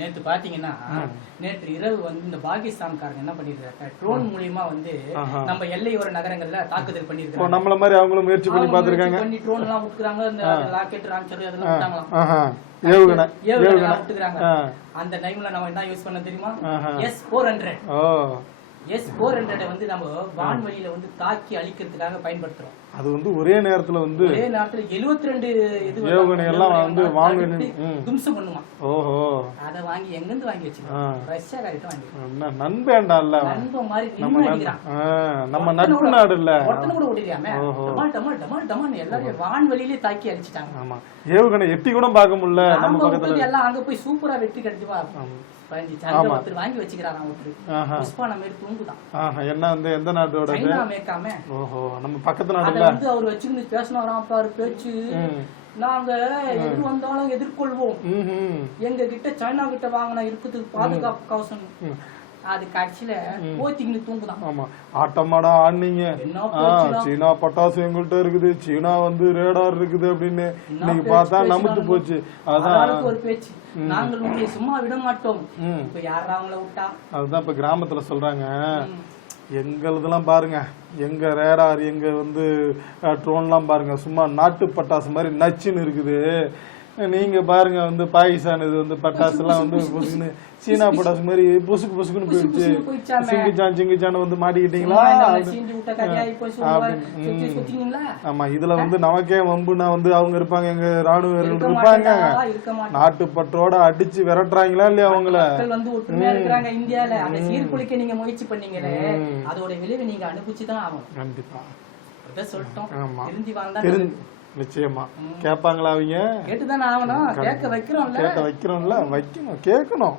நேத்து பாத்தீங்கன்னா நேற்று இரவு வந்து இந்த பாகிஸ்தான்காரங்க என்ன பண்ணிருக்காங்க, ட்ரோன் மூலியமா வந்து நம்ம எல்லையோர நகரங்கள்ல தாக்குதல் பண்ணிருக்காங்க. நம்மள மாதிரி அவங்களும் முயற்சி பண்ணி பாத்துருக்காங்க. பண்ணி ட்ரோன் எல்லாம் விட்டுறாங்க, இந்த ராக்கெட் லான்ச்சர் அதெல்லாம் விட்டாங்களாம். ஏவுகணை விட்டுறாங்க. அந்த டைம்ல நம்ம என்ன யூஸ் பண்ண தெரியுமா? S-400. S-400 வந்து நம்ம வான்வெளியில வந்து தாக்கி அழிக்கிறதுக்காக பயன்படுத்துறோம். அது வந்து ஒரே நேரத்துல 72 இது ஏவுகணை எல்லாம் வந்து வான்வெளி தும்சம் பண்ணுமா. ஓஹோ, அத வாங்கி எங்க இருந்து வாங்கி வச்சிருக்காங்க? ரஷ்யா காரிட்ட வாங்கி. நண்பேண்டா இல்ல, நண்பன் மாதிரி நம்ம நட்பு நாடு இல்ல, ஒட்டன கூட ஓடியாமே டமால் டமால் டமால் டமால் எல்லாரும் வான்வெளியிலே தாக்கி அழிச்சிட்டாங்க. ஆமா, ஏவுகணை எட்டி கூட பார்க்க முடியல. நம்ம பக்கத்துல எல்லாம் அங்க போய் சூப்பரா வெற்றி கிடைச்சுவா. வாங்கி வச்சுக்கிறாங்க. என்ன வந்து எந்த நாட்டோட? ஓஹோ, நம்ம பக்கத்து நாடுல வந்து அவர் வச்சுக்கிட்டு பேசினாராம் பாரு பேச்சு. நாங்க எது வந்தாலும் எதிர்கொள்வோம், எங்க கிட்ட சைனா கிட்ட வாங்கின இருக்குது பாதுகாப்பு கவசம். அது கடைசியில போத்திக்கிட்டு தூங்குதான். ஆமா, ஆட்டமாடா ஆடுனீங்க, சீனா பட்டாசு எங்கள்கிட்ட இருக்குது, சீனா வந்து ரேடார் இருக்குது அப்படின்னு இன்னைக்கு பார்த்தா நமுத்து போச்சு. அதான் ஒரு பேச்சு. நாங்கள் உங்களை சும்மா விட மாட்டோம். இப்ப யாரா அவங்கள விட்டா? அதுதான் இப்ப கிராமத்துல சொல்றாங்க, எங்களதெல்லாம் பாருங்க, எங்க ரேடார் எங்க வந்து ட்ரோன்லாம் பாருங்க சும்மா நாட்டு பட்டாசு மாதிரி நச்சுன்னு இருக்குது. நீங்க பாருங்க வந்து பாகிஸ்தான் இது வந்து பட்டாசு எல்லாம் வந்து பொசுக்குன்னு சீனா பட்டாசு மாதிரி பொசுக்கு பொசுக்குன்னு போயிடுச்சு. சிங்கிச்சான் வந்து மாட்டிக்கிட்டீங்களா? ஆமா, இதுல வந்து நமக்கே வம்புனா வந்து அவங்க இருப்பாங்க, எங்க ராணுவ வீரர்கள் இருப்பாங்க, நாட்டு பற்றோட அடிச்சு விரட்டுறாங்களா இல்லையா அவங்கள? வந்து ஒற்றுமையா இருக்கிறாங்க இந்தியால. அந்த சீர்குலைக்க நீங்க முயற்சி பண்ணீங்களே, அதோட விளைவை நீங்க அனுபவிச்சுதான் ஆகும். கண்டிப்பா சொல்லிட்டோம். ஆமா, திருந்தி வாழ்ந்தா நிச்சயமா கேட்பாங்களா? அவங்க கேட்டுதானே ஆகணும். கேட்க வைக்கிறோம்ல, வைக்கணும், கேட்கணும்.